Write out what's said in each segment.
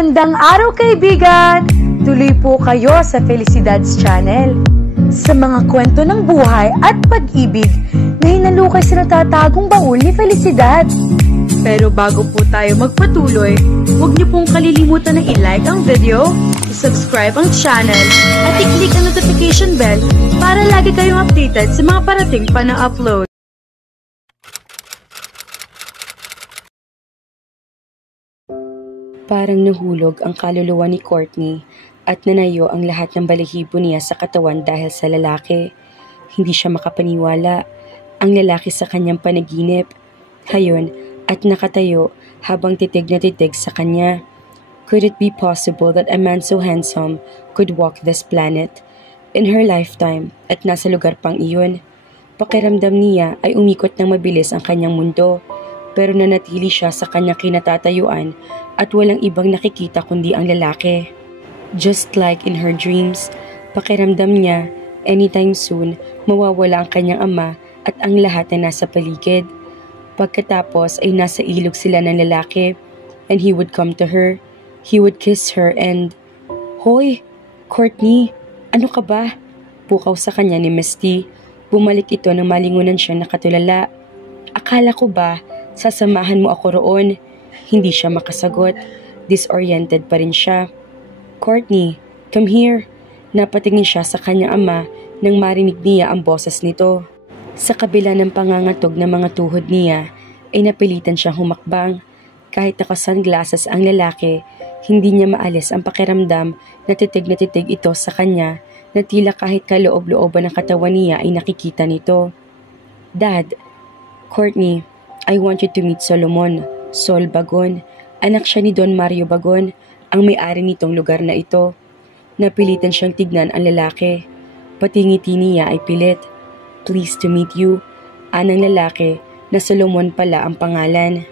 Magandang araw kaibigan! Tuloy po kayo sa Felicidad's Channel. Sa mga kwento ng buhay at pag-ibig na hinalukay sa natatagong baul ni Felicidad. Pero bago po tayo magpatuloy, huwag niyo pong kalilimutan na i-like ang video, i-subscribe ang channel, at i-click ang notification bell para lagi kayong updated sa mga parating pa na upload. Parang nahulog ang kaluluwa ni Courtney at nanayo ang lahat ng balahibo niya sa katawan dahil sa lalaki. Hindi siya makapaniwala. Ang lalaki sa kanyang panaginip. Hayon at nakatayo habang titig na titig sa kanya. Could it be possible that a man so handsome could walk this planet in her lifetime at nasa lugar pang iyon? Pakiramdam niya ay umikot ng mabilis ang kanyang mundo. Pero nanatili siya sa kanyang kinatatayuan at walang ibang nakikita kundi ang lalaki. Just like in her dreams, pakiramdam niya anytime soon mawawala ang kanyang ama at ang lahat na nasa paligid. Pagkatapos ay nasa ilog sila ng lalaki and he would come to her, he would kiss her and, "Hoy, Courtney, ano ka ba?" Pukaw sa kanya ni Misty. Bumalik ito nang malingunan siya nakatulala. "Akala ko ba sasamahan mo ako roon?" Hindi siya makasagot. Disoriented pa rin siya. "Courtney, come here." Napatingin siya sa kanyang ama nang marinig niya ang boses nito. Sa kabila ng pangangatog ng mga tuhod niya, ay napilitan siyang humakbang. Kahit naka-sunglasses ang lalaki, hindi niya maalis ang pakiramdam na titig ito sa kanya na tila kahit kaloob-looban ng katawan niya ay nakikita nito. "Dad." "Courtney, I want you to meet Solomon, Sol Bagon. Anak siya ni Don Mario Bagon, ang may-ari nitong lugar na ito." Napilitan siyang tignan ang lalaki. Pati ngiti niya ay pilit. "Pleased to meet you." Anang lalaki na Solomon pala ang pangalan.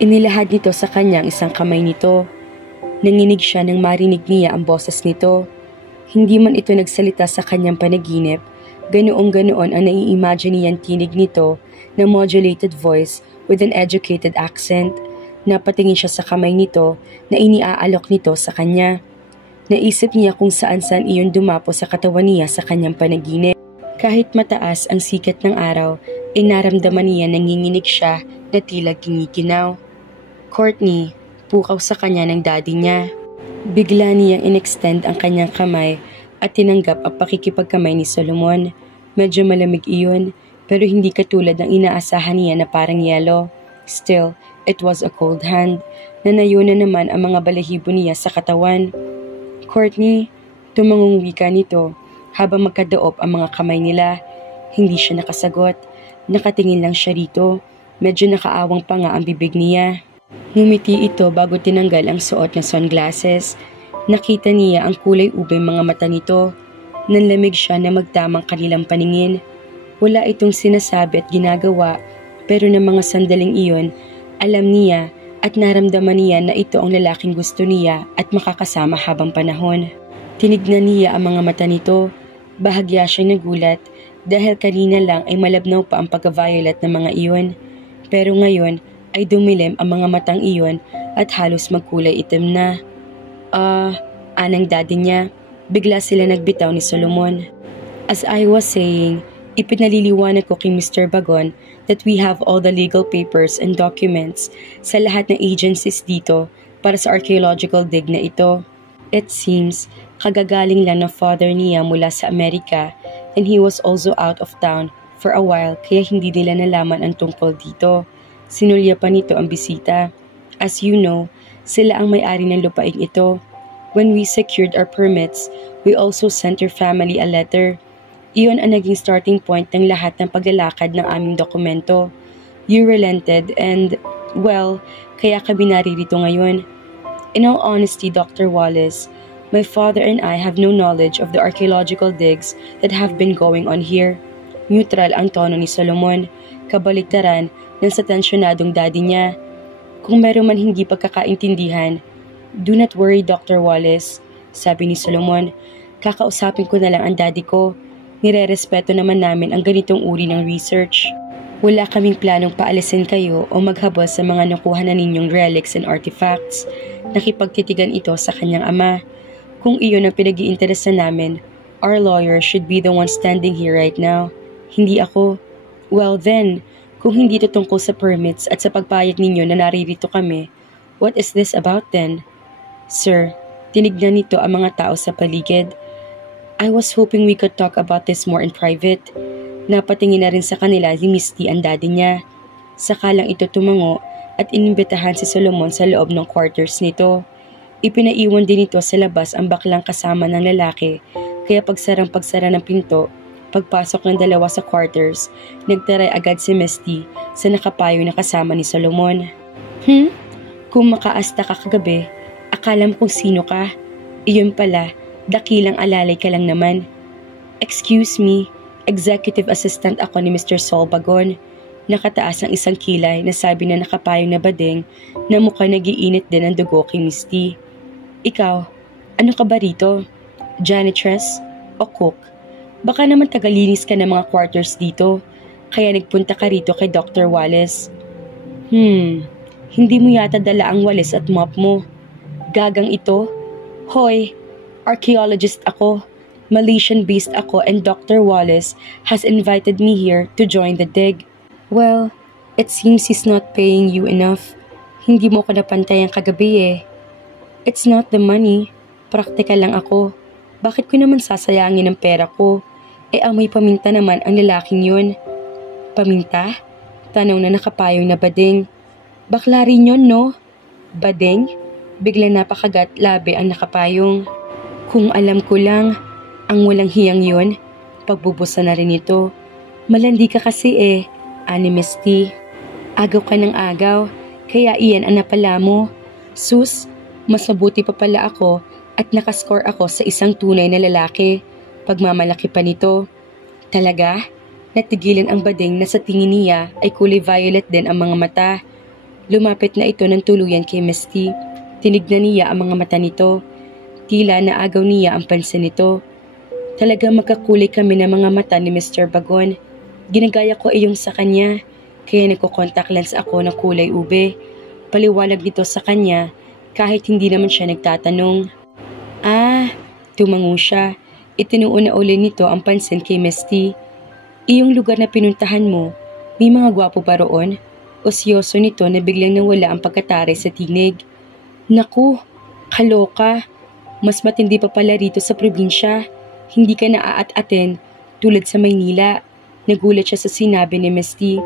Inilahad nito sa kanyang isang kamay nito. Nanginig siya nang marinig niya ang boses nito. Hindi man ito nagsalita sa kanyang panaginip, ganoon ang nai-imagine niyang tinig nito na modulated voice with an educated accent. Napatingin siya sa kamay nito na iniaalok nito sa kanya. Naisip niya kung saan-saan iyon dumapo sa katawan niya sa kanyang panaginip. Kahit mataas ang sikat ng araw, ay naramdaman niya nanginginig siya na tila gingikinaw. "Courtney," pukaw sa kanya ng daddy niya. Bigla niyang in-extend ang kanyang kamay at tinanggap ang pakikipagkamay ni Solomon. Medyo malamig iyon, pero hindi katulad ng inaasahan niya na parang yelo. Still, it was a cold hand. Nanayo na naman ang mga balahibo niya sa katawan. "Courtney," tumangong wika nito habang magkadaop ang mga kamay nila. Hindi siya nakasagot. Nakatingin lang siya rito. Medyo nakaawang pa nga ang bibig niya. Ngumiti ito bago tinanggal ang suot na sunglasses. Nakita niya ang kulay ube mga mata nito. Nanlamig siya na magtamang kanilang paningin. Wala itong sinasabi at ginagawa, pero ng mga sandaling iyon, alam niya at naramdaman niya na ito ang lalaking gusto niya at makakasama habang panahon. Tinignan niya ang mga mata nito. Bahagya siyang nagulat dahil kanina lang ay malabnaw pa ang pagka-violet ng mga iyon. Pero ngayon ay dumilim ang mga matang iyon at halos magkulay itim na. Anang daddy niya. Bigla sila nagbitaw ni Solomon. "As I was saying, ipinaliliwanag ko kay Mr. Bagon that we have all the legal papers and documents sa lahat ng agencies dito para sa archaeological dig na ito. It seems, kagagaling lang ng father niya mula sa Amerika and he was also out of town for a while kaya hindi nila nalaman ang tungkol dito. Sinulya pa nito ang bisita. As you know, sila ang may-ari ng lupaing ito. When we secured our permits, we also sent your family a letter. Iyon ang naging starting point ng lahat ng paglalakad ng aming dokumento. You relented and, well, kaya kami naririto ngayon. In all honesty, Dr. Wallace, my father and I have no knowledge of the archaeological digs that have been going on here." Neutral ang tono ni Solomon, kabaliktaran ng sa tensyonadong daddy niya. "Kung meron man hindi pagkakaintindihan, do not worry, Dr. Wallace," sabi ni Solomon. "Kakausapin ko na lang ang daddy ko. Nire-respeto naman namin ang ganitong uri ng research. Wala kaming planong paalisin kayo o maghabol sa mga nakuha na ninyong relics and artifacts. Nakipagtitigan ito sa kanyang ama. Kung iyon ang pinag-iinteresan namin, our lawyer should be the one standing here right now. Hindi ako. Well then, kung hindi ito tungkol sa permits at sa pagpayag ninyo na naririto kami, what is this about then? Sir, tinignan nito ang mga tao sa paligid. I was hoping we could talk about this more in private. Napatingin na rin sa kanila ni Misty ang daddy niya. Sakalang ito tumango at inimbitahan si Solomon sa loob ng quarters nito. Ipinaiwan din ito sa labas ang baklang kasama ng lalaki, kaya pagsara ng pinto, pagpasok ng dalawa sa quarters, nagtaray agad si Misty sa nakapayo na kasama ni Solomon. Kung makaasta ka kagabi, akala mo kung sino ka. Iyon pala, dakilang alalay ka lang naman. Excuse me, executive assistant ako ni Mr. Saul Bagon. Nakataas ang isang kilay na sabi na nakapayong na bading na mukhang nagiinit din ang dugo kay Misty. Ikaw, ano ka ba rito? Janitress o cook? Baka naman tagalinis ka ng mga quarters dito, kaya nagpunta ka rito kay Dr. Wallace. Hindi mo yata dala ang walis at mop mo. Gagang ito? Hoy, archaeologist ako. Malaysian-based ako and Dr. Wallace has invited me here to join the dig. Well, it seems he's not paying you enough. Hindi mo ko napantayan kagabi eh. It's not the money. Praktikal lang ako. Bakit ko naman sasayangin ang pera ko? Amoy paminta naman ang lalaking yun. Paminta? Tanong na nakapayong na bading. Bakla rin yun, no? Bading? Bigla napakagat labi ang nakapayong. Kung alam ko lang, ang walang hiyang yun, pagbubusa na rin ito. Malandi ka kasi eh. Ani Misty. Agaw ka ng agaw, kaya iyan ang napala mo. Sus, mas mabuti pa pala ako at nakascore ako sa isang tunay na lalaki. Pagmamalaki pa nito. Talaga? Natigilan ang bading na sa tingin niya ay kulay violet din ang mga mata. Lumapit na ito ng tuluyan kay Misty. Tinignan niya ang mga mata nito. Tila naagaw niya ang pansin nito. Talaga magkakulay kami ng mga mata ni Mr. Bagon. Ginagaya ko iyong sa kanya, kaya nagko-contact lens ako ng kulay ube. Paliwanag nito sa kanya kahit hindi naman siya nagtatanong. Tumango siya. Itinuon na uli nito ang pansin kay Misty. Iyong lugar na pinuntahan mo, may mga gwapo pa roon? Osyoso nito na biglang nawala ang pagkatare sa tinig. Naku, kaloka. Mas matindi pa pala rito sa probinsya. Hindi ka naaat-atin tulad sa Maynila. Nagulat siya sa sinabi ni Misty.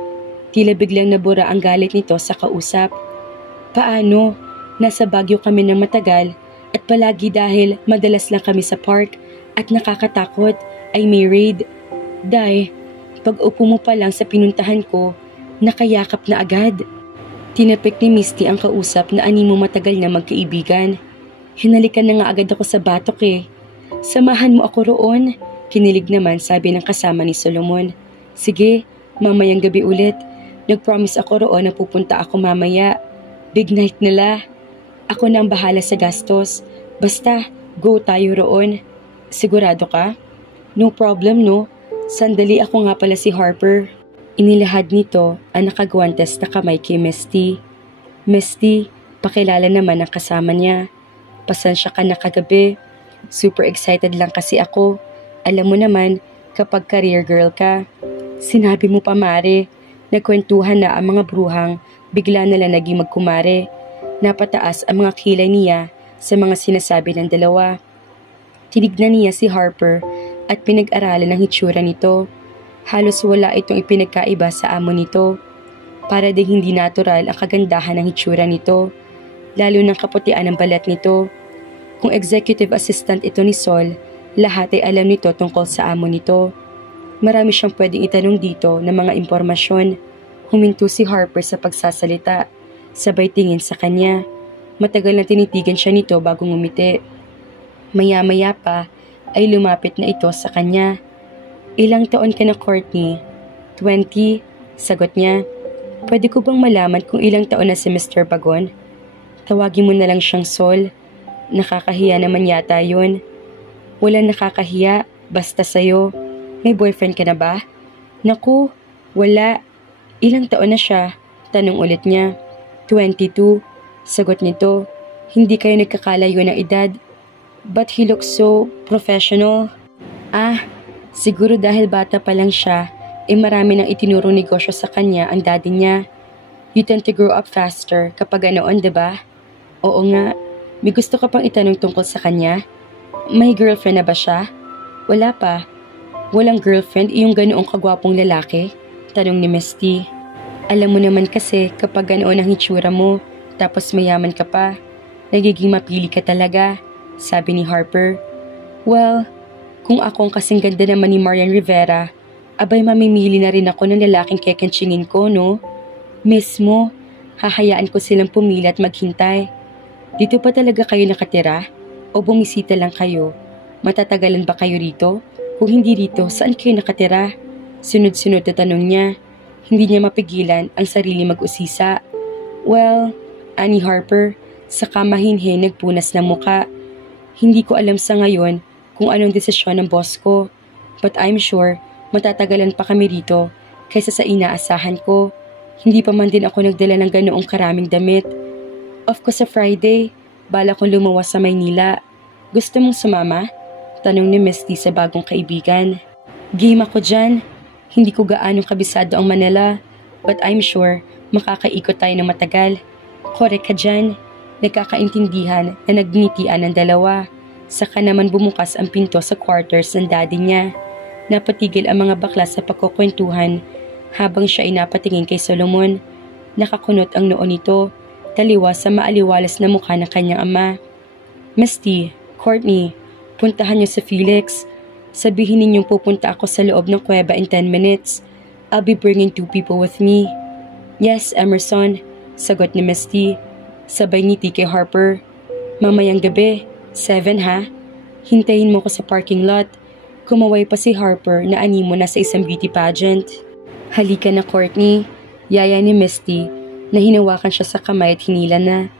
Tila biglang nabura ang galit nito sa kausap. Paano? Nasa Baguio kami ng matagal at palagi dahil madalas lang kami sa park at nakakatakot ay may raid. Day, pag upo mo pa lang sa pinuntahan ko, nakayakap na agad. Tinapik ni Misty ang kausap na animo matagal na magkaibigan. Hinalikan na nga agad ako sa batok eh. Samahan mo ako roon. Kinilig naman sabi ng kasama ni Solomon. Sige, mamayang gabi ulit. Nag-promise ako roon na pupunta ako mamaya. Big night nila. Ako na ang bahala sa gastos. Basta, go tayo roon. Sigurado ka? No problem no. Sandali, ako nga pala si Harper. Inilahad nito ang nakagwantes na kamay kay Misty. Misty, pakilala naman ang kasama niya. Pasensya ka na kagabi. Super excited lang kasi ako. Alam mo naman, kapag career girl ka. Sinabi mo pa mare, nagkwentuhan na ang mga bruhang, bigla nila naging magkumare. Napataas ang mga kilay niya sa mga sinasabi ng dalawa. Tinignan niya si Harper at pinag-aralan ang hitsura nito. Halos wala itong ipinagkaiba sa amo nito. Para ding hindi natural ang kagandahan ng hitsura nito, lalo ng kaputian ng balat nito. Kung executive assistant ito ni Sol, lahat ay alam nito tungkol sa amo nito. Marami siyang pwedeng itanong dito ng mga impormasyon. Huminto si Harper sa pagsasalita, sabay tingin sa kanya. Matagal na tinitigan siya nito bago ngumiti. Maya-maya pa ay lumapit na ito sa kanya. Ilang taon ka na, Courtney? 20, sagot niya. Pwede ko bang malaman kung ilang taon na si Mr. Bagon? Tawagin mo na lang siyang Sol. Nakakahiya naman yata yun. Walang nakakahiya, basta sa'yo. May boyfriend ka na ba? Naku, wala. Ilang taon na siya? Tanong ulit niya. 22, sagot nito. Hindi kayo nagkakalayo ng edad. But he looks so professional. Siguro dahil bata pa lang siya, marami nang itinuro negosyo sa kanya ang daddy niya. You tend to grow up faster kapag ganoon, diba? Oo nga. May gusto ka pang itanong tungkol sa kanya? May girlfriend na ba siya? Wala pa. Walang girlfriend yung ganoong kagwapong lalaki? Tanong ni Misty. Alam mo naman kasi kapag ganoon ang hitsura mo, tapos mayaman ka pa, nagiging mapili ka talaga, sabi ni Harper. Well, kung ako ang kasing ganda naman ni Marian Rivera, abay mamimili na rin ako ng lalaking kekentsingin ko, no? Mismo, hahayaan ko silang pumili at maghintay. Dito pa talaga kayo nakatira? O bumisita lang kayo? Matatagalan ba kayo rito? Kung hindi rito, saan kayo nakatira? Sunod-sunod na tanong niya. Hindi niya mapigilan ang sarili mag-usisa. Well, Annie Harper, saka mahinhin nagpunas ng muka. Hindi ko alam sa ngayon kung anong desisyon ng boss ko. But I'm sure matatagalan pa kami rito kaysa sa inaasahan ko. Hindi pa man din ako nagdala ng ganoong karaming damit. Off ko sa Friday, bala kong lumawas sa Maynila. Gusto mong sumama? Tanong ni Misty sa bagong kaibigan. Game ako dyan. Hindi ko gaano kabisado ang Manila, but I'm sure makakaikot tayo ng matagal. Korek ka dyan. Nagkakaintindihan na nagngitian ng dalawa. Saka naman bumukas ang pinto sa quarters ng daddy niya. Napatigil ang mga bakla sa pagkukwentuhan habang siya ay napatingin kay Solomon. Nakakunot ang noo nito, taliwa sa maaliwalas na mukha ng kanyang ama. Misty, Courtney, puntahan niyo si Felix. Sabihin ninyong pupunta ako sa loob ng kuweba in 10 minutes. I'll be bringing 2 people with me. Yes, Emerson, sagot ni Misty. Sabay ngiti kay Harper. Mamayang gabi, 7 ha? Hintayin mo ko sa parking lot. Kumaway pa si Harper na animo na sa isang beauty pageant. Halika na, Courtney. Yaya ni Misty na hinawakan siya sa kamay at hinila na.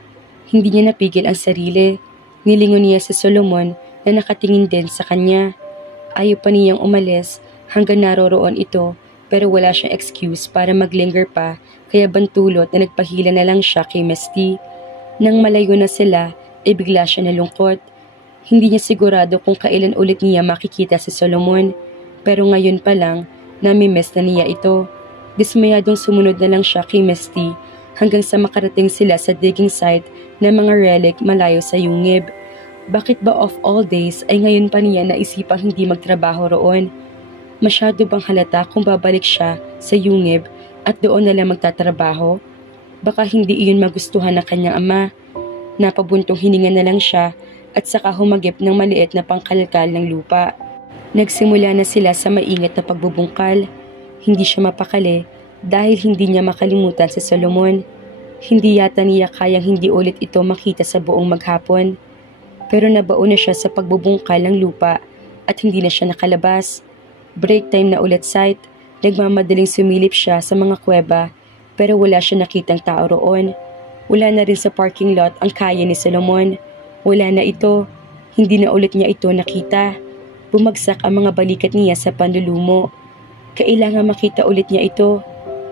Hindi niya napigil ang sarili. Nilingon niya si Solomon na nakatingin din sa kanya. Ayaw pa niyang umalis hanggang naroroon ito pero wala siyang excuse para maglinger pa kaya bantulot na nagpahila na lang siya kay Misty. Nang malayo na sila, bigla siya nalungkot. Hindi niya sigurado kung kailan ulit niya makikita si Solomon pero ngayon pa lang nami-miss na niya ito. Dismayadong sumunod na lang siya kay Misty hanggang sa makarating sila sa digging site ng mga relic malayo sa Yungib. Bakit ba of all days ay ngayon pa niya naisipang hindi magtrabaho roon? Masyado bang halata kung babalik siya sa Yungib at doon na lang magtatrabaho? Baka hindi iyon magustuhan ng kanyang ama. Napabuntong hininga na lang siya at saka humagip ng maliit na pangkalkal ng lupa. Nagsimula na sila sa maingat na pagbubungkal. Hindi siya mapakali dahil hindi niya makalimutan si Solomon. Hindi yata niya kayang hindi ulit ito makita sa buong maghapon. Pero nabaon na siya sa pagbubungkal ng lupa at hindi na siya nakalabas. Break time na ulit sight. Nagmamadaling sumilip siya sa mga kuweba pero wala siya nakitang tao roon. Wala na rin sa parking lot ang kaya ni Solomon. Wala na ito. Hindi na ulit niya ito nakita. Bumagsak ang mga balikat niya sa panlulumo. Kailangan makita ulit niya ito.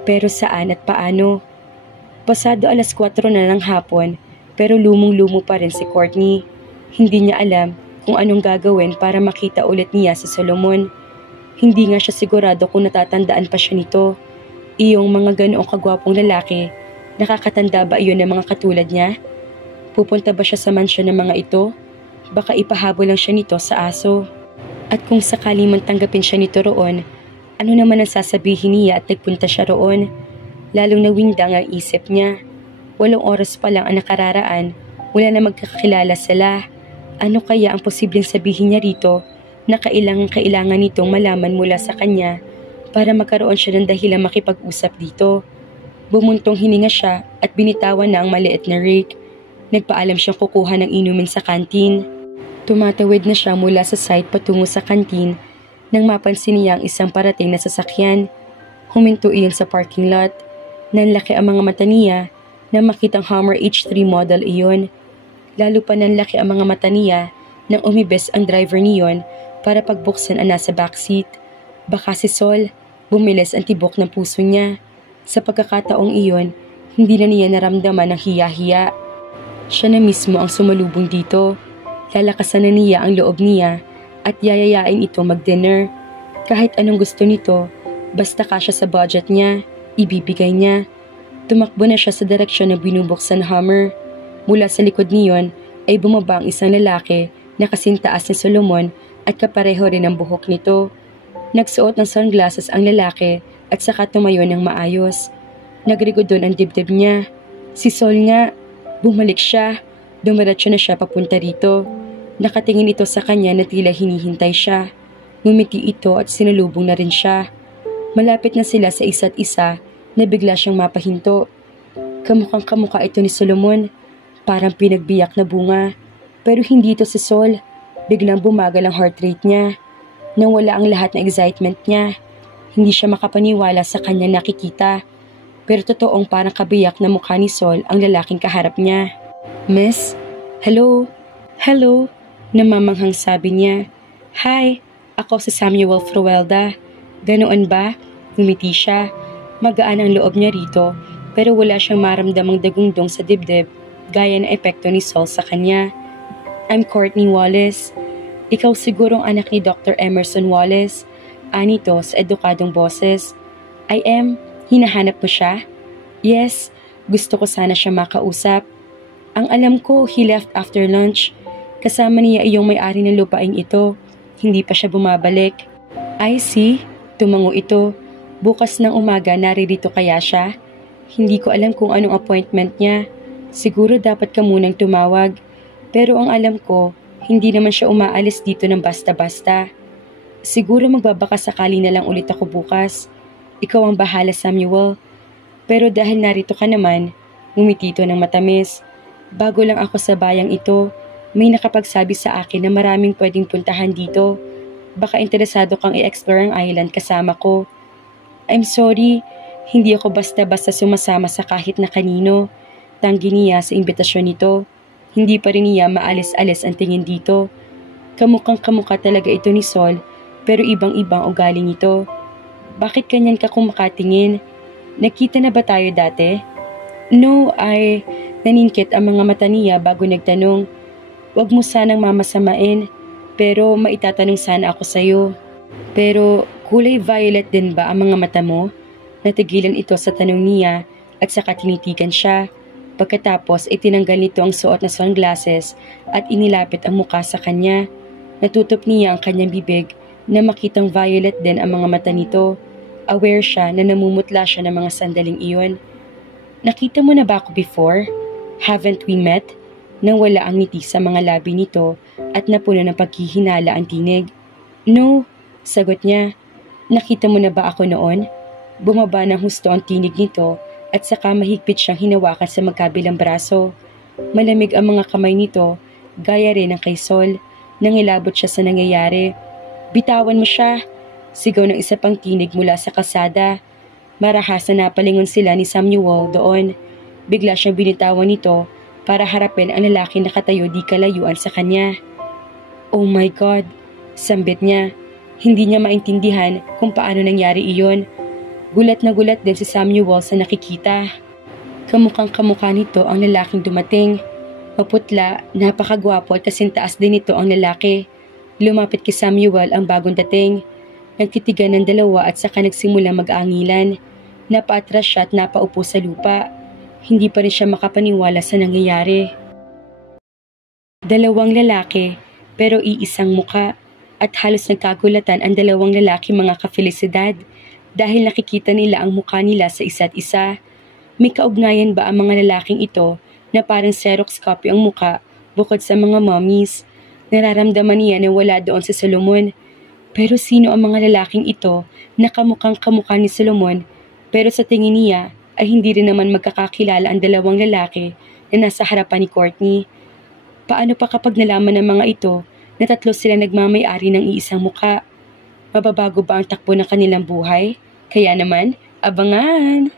Pero saan at paano? Pasado 4:00 na ng hapon pero lumong-lumo pa rin si Courtney. Hindi niya alam kung anong gagawin para makita ulit niya si Solomon. Hindi nga siya sigurado kung natatandaan pa siya nito. Iyong mga ganoong kagwapong lalaki, nakakatanda ba iyon ng mga katulad niya? Pupunta ba siya sa mansyon ng mga ito? Baka ipahabol lang siya nito sa aso. At kung sakali man tanggapin siya nito roon, ano naman ang sasabihin niya at nagpunta siya roon? Lalong nawindang ang isip niya. 8 oras pa lang ang nakararaan, wala na magkakakilala sila. Ano kaya ang posibleng sabihin niya rito na kailangan nitong malaman mula sa kanya para magkaroon siya ng dahilan makipag-usap dito? Bumuntong hininga siya at binitawan na ang maliit na rake. Nagpaalam siyang kukuha ng inumin sa kantin. Tumatawid na siya mula sa site patungo sa kantin nang mapansin niya ang isang parating na sasakyan. Huminto iyon sa parking lot. Nanlaki ang mga mata niya na makitang Hummer H3 model iyon. Lalo pa nanlaki ang mga mata niya nang umibes ang driver niyon para pagbuksan ang nasa backseat. Baka si Sol, bumilis ang tibok ng puso niya. Sa pagkakataong iyon, hindi na niya naramdaman ang hiya-hiya. Siya na mismo ang sumalubong dito. Lalakasan na niya ang loob niya at yayayain ito mag-dinner. Kahit anong gusto nito, basta kasya sa budget niya, ibibigay niya. Tumakbo na siya sa direksyon ng binubuksan Hummer. Mula sa likod niyon ay bumaba ang isang lalaki na kasing taas ni Solomon at kapareho rin ang buhok nito. Nagsuot ng sunglasses ang lalaki at saka tumayo ng maayos. Nagrigo doon ang dibdib niya. Si Sol nga, bumalik siya. Dumiretso na siya papunta rito. Nakatingin ito sa kanya na tila hinihintay siya. Ngumiti ito at sinalubong na rin siya. Malapit na sila sa isa't isa na bigla siyang mapahinto. Kamukhang kamukha ito ni Solomon. Parang pinagbiyak na bunga. Pero hindi ito si Sol. Biglang bumagal ang heart rate niya. Nang wala ang lahat ng excitement niya. Hindi siya makapaniwala sa kanya nakikita. Pero totoong parang kabiyak na mukha ni Sol ang lalaking kaharap niya. Miss? Hello? Hello? Namamanghang sabi niya. Hi, ako si Samuel Fruelda. Ganoon ba? Ngumiti siya. Magaan ang loob niya rito pero wala siyang maramdamang dagundong sa dibdib gaya ng epekto ni Sol sa kanya. I'm Courtney Wallace. Ikaw sigurong anak ni Dr. Emerson Wallace. Anito sa edukadong boses. I am. Hinahanap mo siya? Yes, gusto ko sana siya makausap. Ang alam ko, he left after lunch. Kasama niya iyong may-ari ng lupaing ito. Hindi pa siya bumabalik. I see. Tumango ito. Bukas ng umaga naririto kaya siya? Hindi ko alam kung anong appointment niya. Siguro dapat ka munang tumawag. Pero ang alam ko, hindi naman siya umaalis dito ng basta-basta. Siguro magbabaka sakali na lang ulit ako bukas. Ikaw ang bahala, Samuel. Pero dahil narito ka naman, ngumiti ito ng matamis. Bago lang ako sa bayang ito, may nakapagsabi sa akin na maraming pwedeng puntahan dito. Baka interesado kang i-explore ang island kasama ko. I'm sorry, hindi ako basta-basta sumasama sa kahit na kanino. Tanggi niya sa imbitasyon nito. Hindi pa rin niya maalis-alis ang tingin dito. Kamukhang kamukha talaga ito ni Sol, pero ibang-ibang ugali nito. Bakit kanyan ka kumakatingin? Nakita na ba tayo dati? No, naningkit ang mga mata niya bago nagtanong. Huwag mo sanang mamasamain, pero maitatanong sana ako sa'yo. Pero kulay violet din ba ang mga mata mo? Natigilan ito sa tanong niya at saka tinitigan siya. Pagkatapos ay tinanggal nito ang suot na sunglasses at inilapit ang muka sa kanya. Natutop niya ang kanyang bibig na makitang violet din ang mga mata nito. Aware siya na namumutla siya ng mga sandaling iyon. Nakita mo na ba ako before? Haven't we met? Nang wala ang ngiti sa mga labi nito at napuno ng paghihinala ang tinig. No, sagot niya. Nakita mo na ba ako noon? Bumaba ng husto ang tinig nito at saka mahigpit siyang hinawakan sa magkabilang braso. Malamig ang mga kamay nito, gaya rin ng kay Sol. Nangilabot siya sa nangyayari. Bitawan mo siya! Sigaw ng isa pang tinig mula sa kalsada. Marahas na napalingon sila ni Samuel doon. Bigla siyang binitawan nito para harapin ang lalaki na nakatayo di kalayuan sa kanya. Oh my God! Sambit niya. Hindi niya maintindihan kung paano nangyari iyon. Gulat na gulat din si Samuel sa nakikita. Kamukhang kamukha nito ang lalaking dumating. Maputla, napakagwapo at kasintaas din nito ang lalaki. Lumapit kay Samuel ang bagong dating. Nagtitigan ng dalawa at saka nagsimula mag-aangilan. Napaatras siya at napaupo sa lupa. Hindi pa rin siya makapaniwala sa nangyayari. Dalawang lalaki, pero iisang muka. At halos nagkagulatan ang dalawang lalaki mga kafelisidad dahil nakikita nila ang mukha nila sa isa't isa. May kaugnayan ba ang mga lalaking ito na parang Xerox copy ang muka bukod sa mga mummies? Nararamdaman niya na wala doon si Solomon. Pero sino ang mga lalaking ito na kamukhang kamukha ni Solomon pero sa tingin niya ay hindi rin naman magkakakilala ang dalawang lalaki na nasa harapan ni Courtney? Paano pa kapag nalaman ng mga ito na tatlo sila nagmamay-ari ng iisang muka? Mababago ba ang takbo ng kanilang buhay? Kaya naman, abangan!